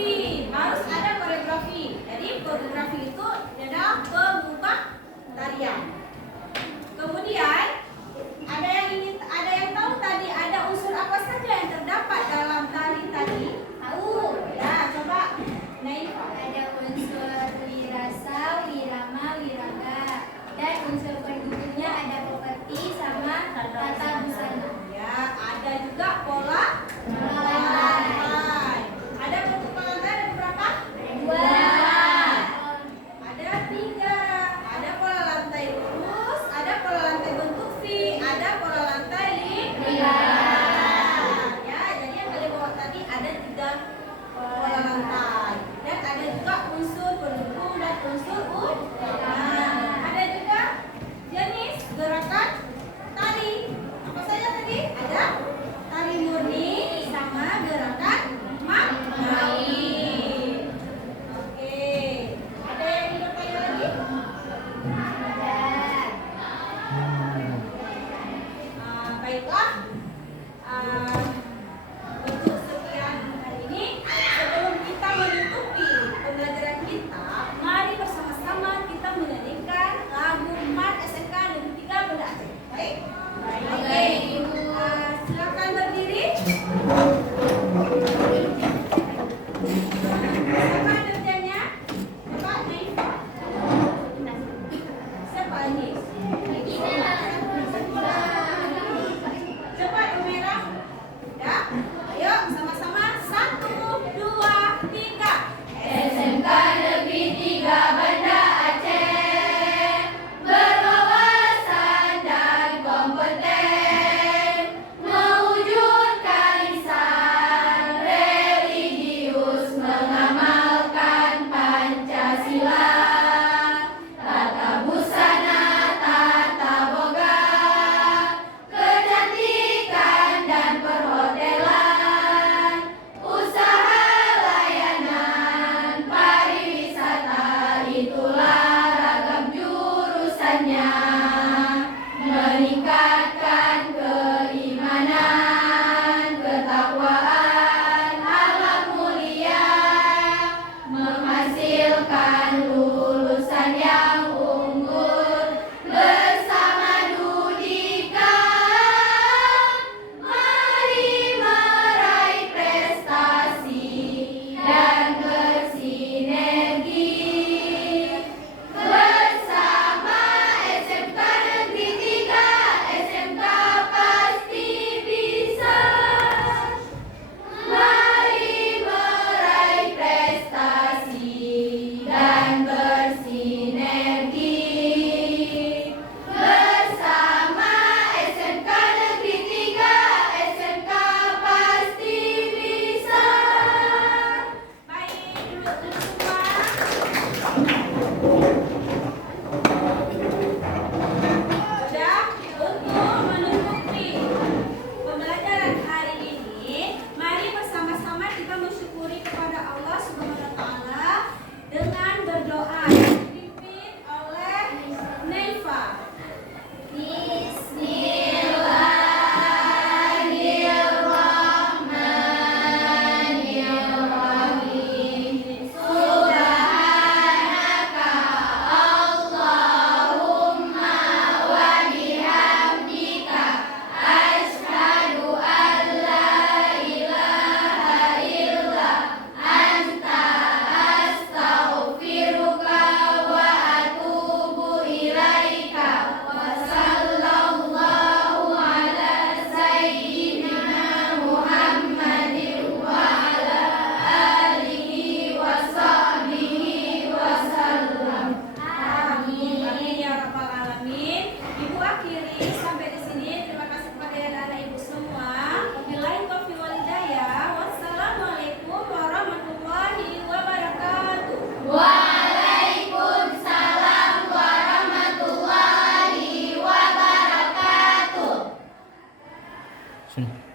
koreografi, harus ada koreografi. Jadi koreografi itu adalah pengubah tarian. Kemudian ada yang tahu tadi ada unsur apa saja yang terdapat dalam tari tadi? Tahu? Ya, coba Naifa. Ada unsur wirasa, wirama, wiraga, dan unsur pendukungnya ada peperti sama tata busana. Ya, ada juga pola lantai. Ada bentuk pola lantai ada berapa? Dua. Ada 3. Ada pola lantai lurus, ada pola lantai bentuk V, ada pola lantai lingkaran. Ya, jadi yang kalian bawa tadi ada 3 pola lantai. Dan ada juga unsur pendukung dan unsur utama. Ada juga jenis gerakan tari. Apa saja tadi? Ada tari murni sama gerakan main. Oke. Ada yang ingin bertanya lagi? Baiklah. Untuk sekian hari ini, sebelum kita menutupi pembelajaran kita, mari bersama-sama kita menyanyikan lagu MAN SMK Negeri 3 Banda Aceh. Baik? Baik. Silakan berdiri. Siapa ngerjanya? Coba Naifa. Siapa ini? Cepat kamera. Ya. Ayo sama-sama 1, 2, 3. SMK Negeri 3 Banda Aceh berwawasan dan kompeten mewujudkan lisan religius mengamalkan Pancasila tata busana tata boga kecantikan dan perhotelan usaha layanan pariwisata itulah ragam jurusannya meningkatkan keimanan ketakwaan akhlak mulia menghasilkan lulusan yang unggul bersama Dudika mari meraih prestasi dan bersinergi bersama SMK Negeri 3 SMK pasti bisa mari meraih prestasi dan bersinergi bersama SMK Negeri 3 SMK pasti bisa. Baik, duduk semua. Sudah, untuk menutupi pembelajaran hari ini, mari bersama-sama kita bersyukuri kepada Allah Subhanahu wa taala dengan berdoa yang dipimpin oleh Naifa. Bismillahirrahmanirrahim. Subhanaka Allahumma wa bihamdika asyhadu an la ilaha illa anta astaghfiruka wa atubu ilaika wa sallallahu ala sayyidina Muhammadin wa ala alihi wa sahbihi wa sallam. Amin. Amin ya rabbal alamin. Ibu akhiri sampai di sini. Terima kasih kepada anak-anak ibu semua. Wabillahi taufiq wal hidayah. Wassalamualaikum warahmatullahi wabarakatuh. Waalaikumsalam warahmatullahi wabarakatuh.